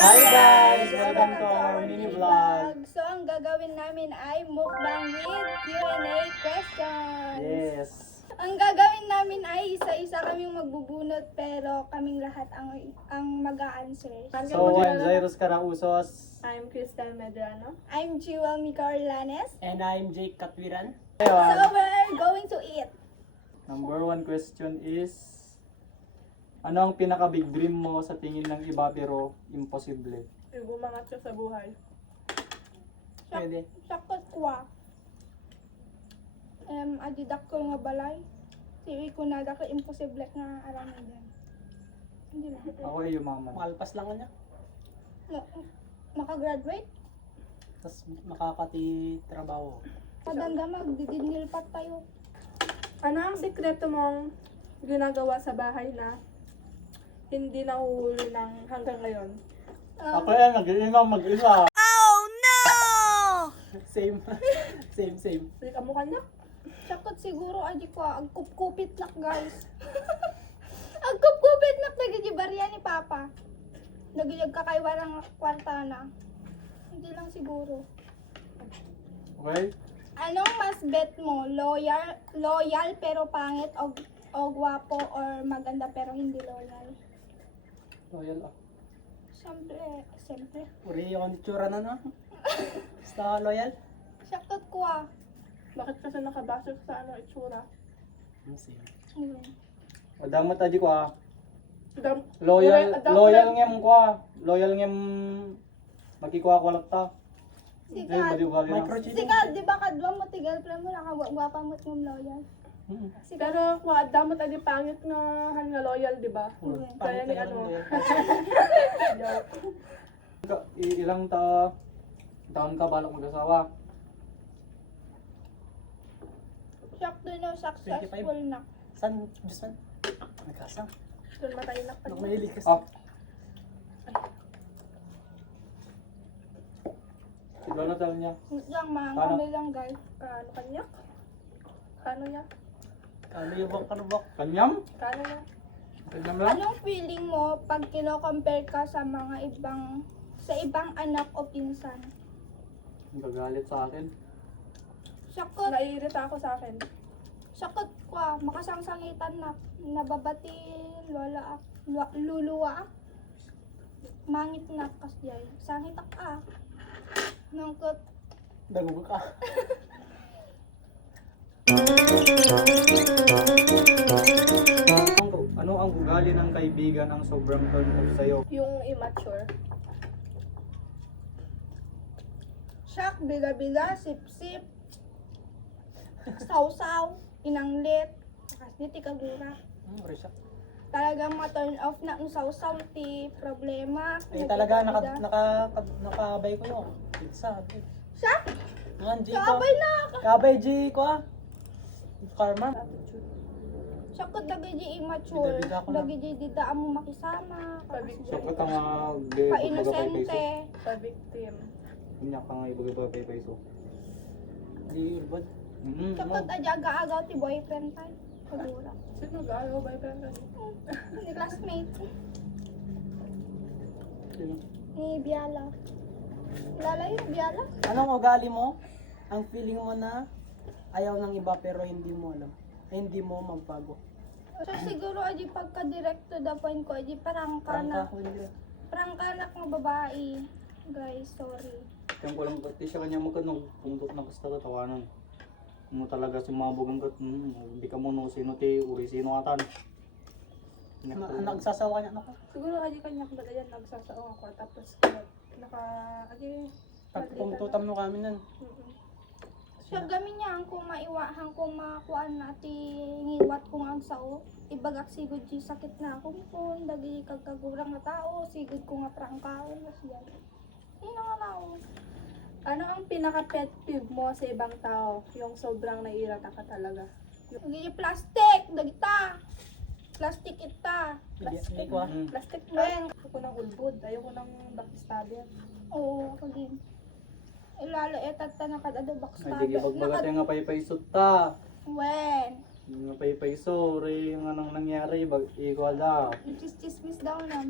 Hi guys! Welcome to our mini vlog. So, ang gagawin namin ay mukbang with Q&A questions. Yes. Ang gagawin namin ay isa-isa kaming magbubunot pero kaming lahat ang mag-a-answer. So, I'm Jairus Carausos. I'm Crystal Medrano. I'm Jewel Micarlanes. And I'm Jake Katwiran. So, we're going to eat. Number one question is, ano ang pinaka-big dream mo sa tingin ng iba pero imposible? Yung bumangat ka sa buhay. Pwede. Sakot ko adidak ko nga balay. Siwi ko na dako imposible nga alam din. Hindi na. Ako ay yumaman. Makalpas lang niya. Makagraduate. Tapos makakati trabaho. Padanda magdidinilpat tayo. Ano ang sikreto mong ginagawa sa bahay na hindi nahuhuli ng hanggang ngayon? Ako yan, nag-iingaw mag-isa. Same. same. Hindi ka mukha niya? Sakot siguro adi ko agkupkupit nak guys. Agkupkupit nak nagigi barya ni Papa. Nagilag ka kay warang kwarta na. Hindi lang siguro. Okay? Anong mas bet mo? Loyal pero pangit o gwapo or maganda pero hindi loyal? Loyal ah. Siyempre. Uri yung tsura na no? Basta loyal. Sakot ko Bakit kasi nakabasok sa itsura? Same. Madamot adi ko Uri, Loyal adam- ngem ko Loyal ngem makikuha ko lakta. Hindi, baliw gali na. Microchip. Sikat, di ba kadwa mo tigal pero mo nakagwapa mo mong loyal? Sikat. Pero kung damot adi pangit nga han nga loyal, di ba? Kaya ni ano. Ilang taon ka balak mag-asawa? Sakto no, successful na. San? Diyos man? Nagkasang. Doon matainak pa. Nung mahilig kasi. Sila na taon niya. Lang mga Paano? kami lang guys. Ano kanya? Kano niya? Ano yung bang kanubok? Kanyam? Kano niya? Kanyam lang? Anong feeling mo pag kino-compare ka sa mga ibang anak o pinsan? Gagalit sa akin. Sakot, Naiirita ako sa akin. sakot ko makasangsangitan na nababati, luluwa mangit na kasyay. Sangit nangkot. Dagugo ka. Ano ang ugali ng kaibigan ang sobrang turn off sa'yo? Yung immature. Shock, bila-bila, sip-sip, saw-saw, inanglit, kasi tikagura. Uri siya. Talagang ma-turn off na ang saw-saw, ti problema. Eh talaga nagkikabida. nakabay ko yun. Pizza. Siya? Ngayon G ko. Kabay na! Kabay G ko ah. Karma. Sakot lagi di immature. Bida-bida ko na. Lagi di didaan mo makisama. So, ka nga Pa-inosente. Sa victim. Hinyak ka nga ibagay pa iso. Di ulbod. Sakot aga-agaw ti boyfriend tayo. Siguro. Sino nag-aalaw ba yung Ni classmate. Sino? Ni Biala. Kilala yung Biala? Anong ugali mo? Ang feeling mo na ayaw ng iba pero hindi mo alam. Ay, hindi mo magbago. So siguro adi pagka-direct to the point ko, adi parang Parang kanak. ako hindi. Parang kanak ng babae. Guys, sorry. Yung ko lang pati siya kanya mo kanong pundot na kasta tawanan. Mo talaga si mabugang kat. Hindi ka mo no sino ti uri sino atan. Nagsasawa niya ako. Siguro adi kanya kung ba't ayan nagsasaong ako tapos adi Pagpungtutam mo kami nun. Siya gamin niya ang kung maiwahan kung makuan na ti ngiwat kung ang sao. Ibagak sigod di sakit na akong kung dagi kagkagurang na tao. Sigod ko nga prangkaon. Masyan. Hindi na nga na ako. Ano ang pinaka-pet peeve mo sa ibang tao? Yung sobrang naiirata ka talaga. Dagi plastic. Dagita. Plastic ita. Hindi ko ah. Plastic Weng. na. Ayoko ng ulbod. Ayoko ng backstabber. Oo, kagin. Ilalo etat ta nakadado box Ay di bagbagat nga paypay ta. When? Nga paypay sorry nga nang nangyari bag igual da. Chismis daw na.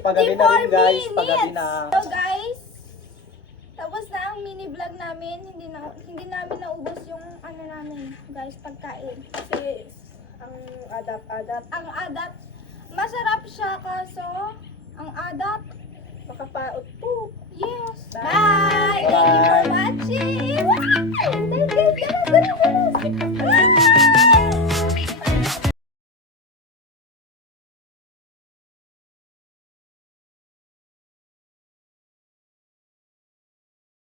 pagabi na rin guys, 54 pagabi minutes. na. So guys, tapos na ang mini vlog namin. Hindi namin naubos yung ano namin, guys, pagkain. Kasi ang adap-adap, Ang adat, masarap siya kaso ang adat, makapaot po. yes. Bye. Bye. Thank you for watching. Bye. Thank you.